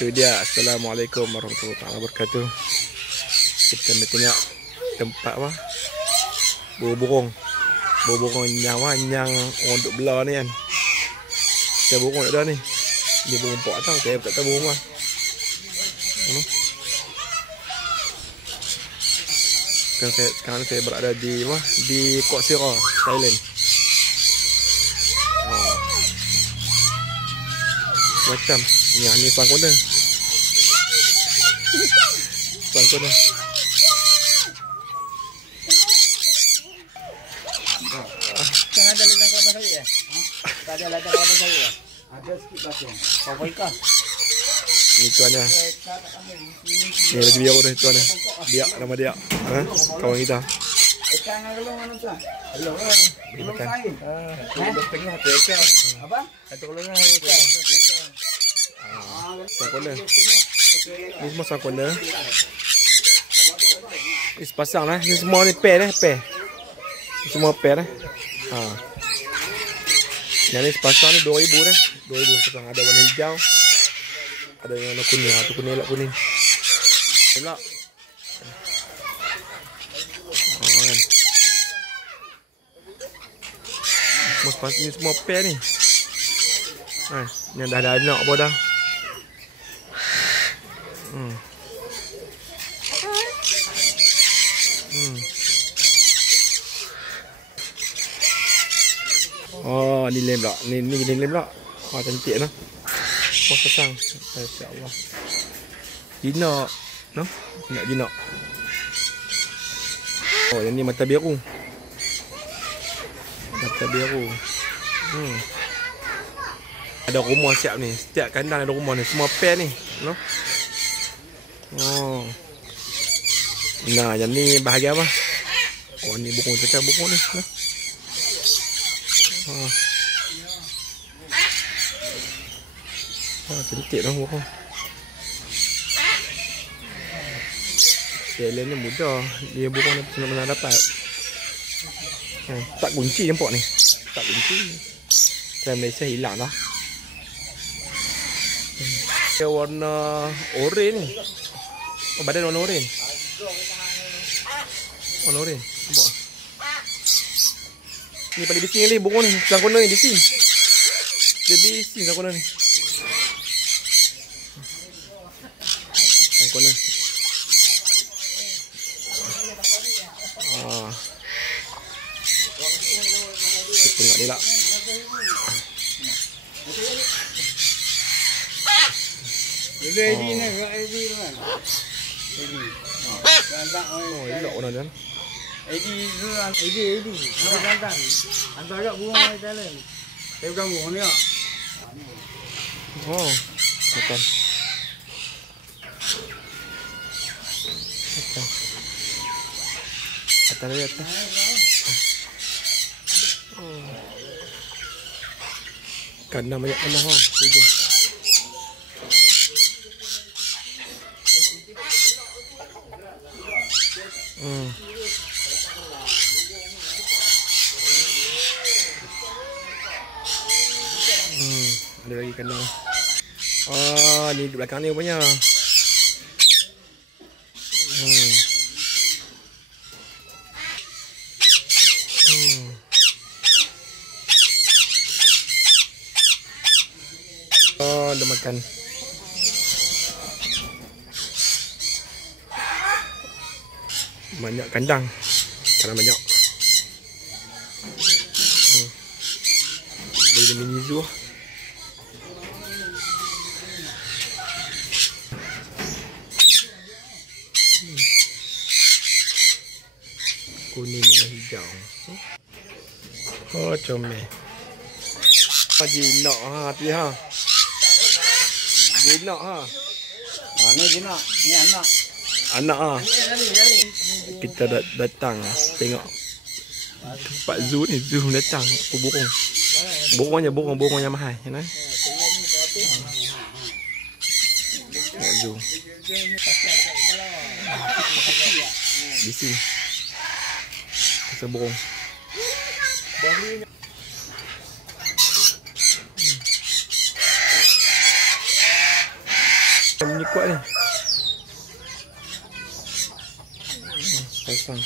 Itu dia. Assalamualaikum warahmatullahi wabarakatuh. Kita nak tengok tempat apa? Burung-burung. Burung-burung yang orang duk belah ni kan. Saya burung tak ada ni. Dia burung pok tau. Saya tak tahu burung apa. Sekarang saya berada di Port Sira, Thailand. Macam ni pangkona. Pangkona. Tak ada ladang kelapa sawit ya? Tak ada ladang kelapa sawit ya? Ada sikit belakang. Kau ikan. Ni tuannya. Ni lagi biar dah tuannya. Dia nama dia. Kawan kita. Ikan dengan gelung mana tuan? Gelung lah. Gelung kain. Setengah tu ekor. Apa? Satu gelung ekor. Sangkona. Ni semua sangkona. Ni sepasang lah. Ni semua ni pair lah. Pair. Ni semua pair lah. Yang ni sepasang ni 2,000 dah. 2,000 sepasang. Ada warna hijau. Ada yang warna kuning. Tu kuning lah kuning. Pula. Kan. Semua sepasang ni semua pair ni. Ni dah ada anak apa dah. Oh, ni lem pula. Ni lem pula. Cantik noh. Pasang. Masya-Allah. Jinak. Noh. Nak jinak. Oh, yang ni mata biru. Mata biru. Ada rumah siap ni. Setiap kandang ada rumah ni. Semua pair ni. Noh. Oh. Nah, yang ni bahagian apa? Oh, ni burung cakap burung ni. Noh. Cantik dah burung. Thailand ni mudah. Dia burung ni senang dapat. Tak kunci jemput ni. Tak kunci. Saya Malaysia hilang dah. Dia warna oranye ni. Oh, badan warna oranye. Warna oranye. Nampak? Ni paling bising ni burung ni. Sangkona ni bising. Dia bising sangkona ni. Sangkona. Kita tengok dia lah. Dia ID ni, ID kan. Oh, elok warna dia. ID tu kan. ID. Ada gantang. Antara burung mai Thailand. Dia bukan burung ni ah. Oh, makan. Atas dia atas. Kandang banyak kandang ha. Tujuh. Ada lagi kandang. Ni di belakang ni rupanya. Dia makan. Banyak kandang. Kandang banyak. Dari mini zoo. Kuning dengan hijau. Oh, comel. Jinak hati ha. Jinak ha. Ni jinak, ni anak. Anak ha. Kita datang tengok tempat zoo ni, zoo datang burung. Burung yang mahal, kan? Tengok zoo. Di sini. Pasal burung. Bunyi kuat ni. Pasang.